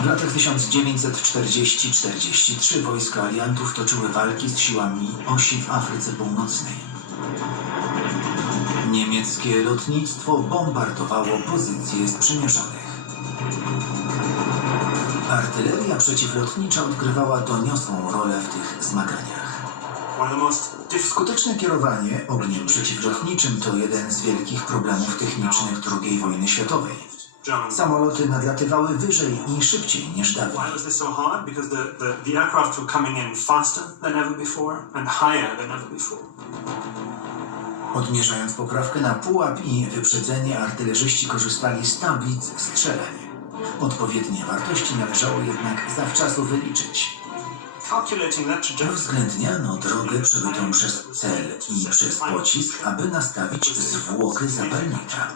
W latach 1940-43 wojska aliantów toczyły walki z siłami osi w Afryce Północnej. Niemieckie lotnictwo bombardowało pozycje sprzymierzonych. Artyleria przeciwlotnicza odgrywała doniosłą rolę w tych zmaganiach. Skuteczne kierowanie ogniem przeciwlotniczym to jeden z wielkich problemów technicznych II wojny światowej. Samoloty nadlatywały wyżej i szybciej niż Why dawniej. was this so hard? Because the, the, the aircraft were coming in faster than ever before and higher than ever before. Odmierzając poprawkę na pułap i wyprzedzenie, artylerzyści korzystali z tablic strzeleń. Odpowiednie wartości należało jednak zawczasu wyliczyć. Uwzględniano drogę przebytą przez cel i przez pocisk, aby nastawić zwłoky zapalnicza.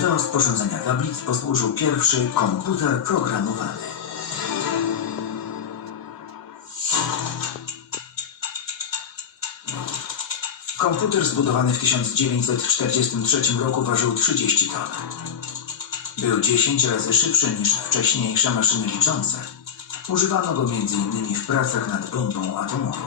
Do sporządzenia tablic posłużył pierwszy komputer programowany. Komputer zbudowany w 1943 roku ważył 30 ton. Był 10 razy szybszy niż wcześniejsze maszyny liczące. Używano go m.in. w pracach nad bombą atomową.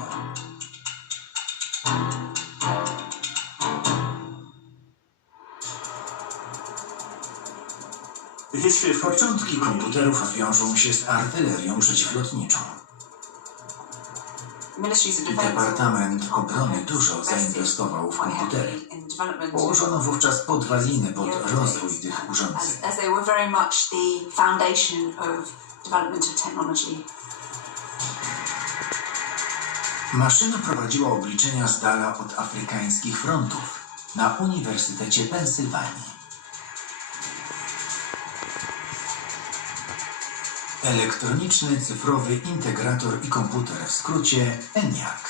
Początki komputerów wiążą się z artylerią przeciwlotniczą. Departament Obrony dużo zainwestował w komputery. Położono wówczas podwaliny pod rozwój tych urządzeń. Maszyna prowadziła obliczenia z dala od afrykańskich frontów na Uniwersytecie Pensylwanii. Elektroniczny cyfrowy integrator i komputer, w skrócie ENIAC.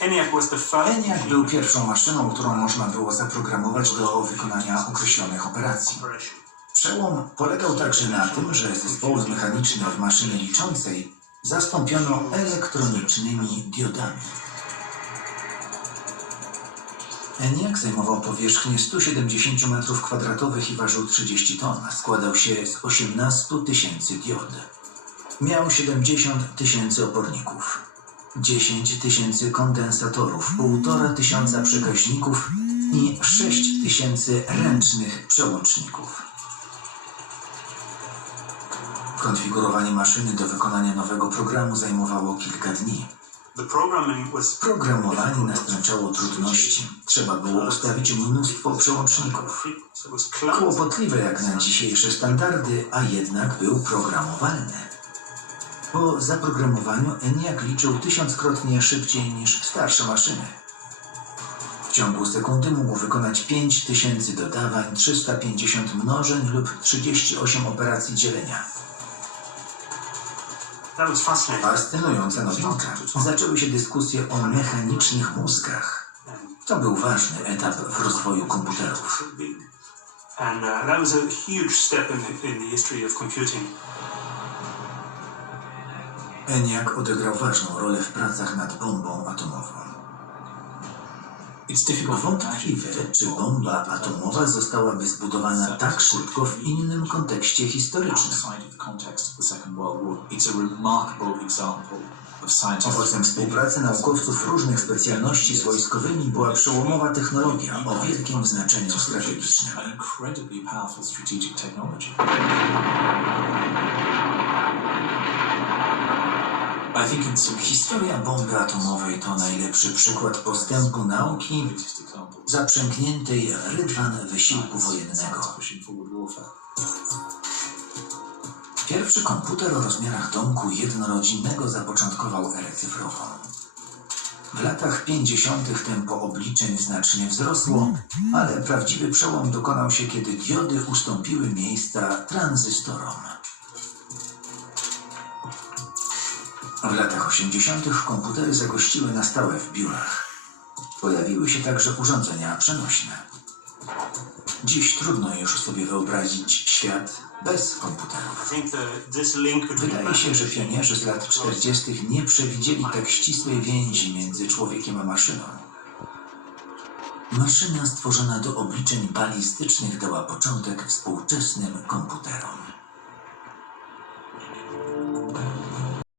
ENIAC był pierwszą maszyną, którą można było zaprogramować do wykonania określonych operacji. Przełom polegał także na tym, że zespoły mechaniczne w maszynie liczącej zastąpiono elektronicznymi diodami. ENIAC zajmował powierzchnię 170 m2 i ważył 30 ton. Składał się z 18 tysięcy diod. Miał 70 tysięcy oporników, 10 tysięcy kondensatorów, 1,5 tysiąca przekaźników i 6 tysięcy ręcznych przełączników. Konfigurowanie maszyny do wykonania nowego programu zajmowało kilka dni. Programowanie nastręczało trudności. Trzeba było ustawić mnóstwo przełączników. Kłopotliwe jak na dzisiejsze standardy, a jednak był programowalny. Po zaprogramowaniu ENIAC liczył tysiąckrotnie szybciej niż starsze maszyny. W ciągu sekundy mógł wykonać 5000 dodawań, 350 mnożeń lub 38 operacji dzielenia. Fascynująca nowinka. Zaczęły się dyskusje o mechanicznych mózgach. To był ważny etap w rozwoju komputerów. And uh, that was a huge step in the, in the history of computing. ENIAC odegrał ważną rolę w pracach nad bombą atomową. Wątpliwe, czy bomba atomowa zostałaby zbudowana tak szybko w innym kontekście historycznym. Owocem współpracy naukowców różnych specjalności z wojskowymi była przełomowa technologia o wielkim znaczeniu strategicznym. In some Historia bomby atomowej to najlepszy przykład postępu nauki zaprzęgniętej rydwan wysiłku wojennego. Pierwszy komputer o rozmiarach domku jednorodzinnego zapoczątkował erę cyfrową. W latach 50. tempo obliczeń znacznie wzrosło, ale prawdziwy przełom dokonał się, kiedy diody ustąpiły miejsca tranzystorom. W latach 80. komputery zagościły na stałe w biurach. Pojawiły się także urządzenia przenośne. Dziś trudno już sobie wyobrazić świat bez komputerów. Wydaje się, że pionierzy z lat 40. nie przewidzieli tak ścisłej więzi między człowiekiem a maszyną. Maszyna stworzona do obliczeń balistycznych dała początek współczesnym